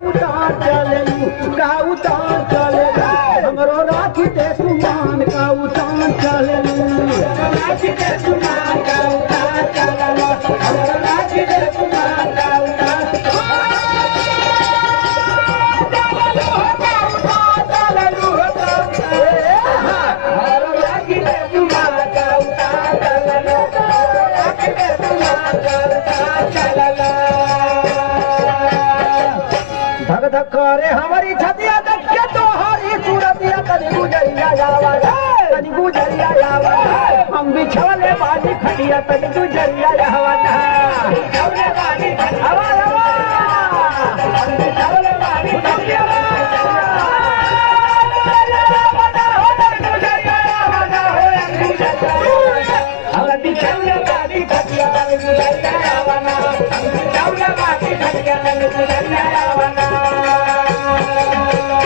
उतार चले का उतार चले हमरो राखी ते सुमान का उतार चले राखी ते सुमान का उतार चले हमरो राखी ते सुमान का उतार धक धक करे हमारी छतिया देखे तो हरी सूरतिया कनी गुजरिया यावा हम बिछवले बाजी खटिया कनी गुजरिया यावा बिछवले बाजी हवा हवा हम बिछवले बाजी खटिया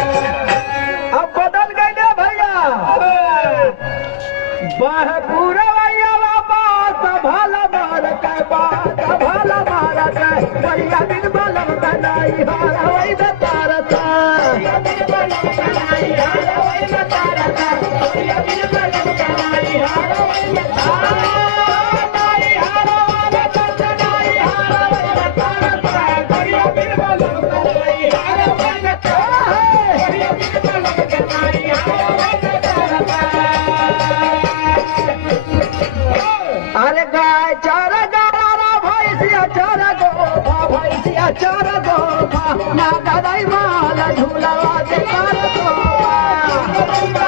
अब बदल गए भैया बहपुरवैया बात भला भारत बात भला भारत भैया दिन बलम बनाई हार वही भारत भैया दिन बलम बनाई हार वही भारत भैया दिन बलम बनाई हार वही अरे गाय चार गारा भैंसिया चार गोफा ना गदाई माल झूलावा से चार गोफा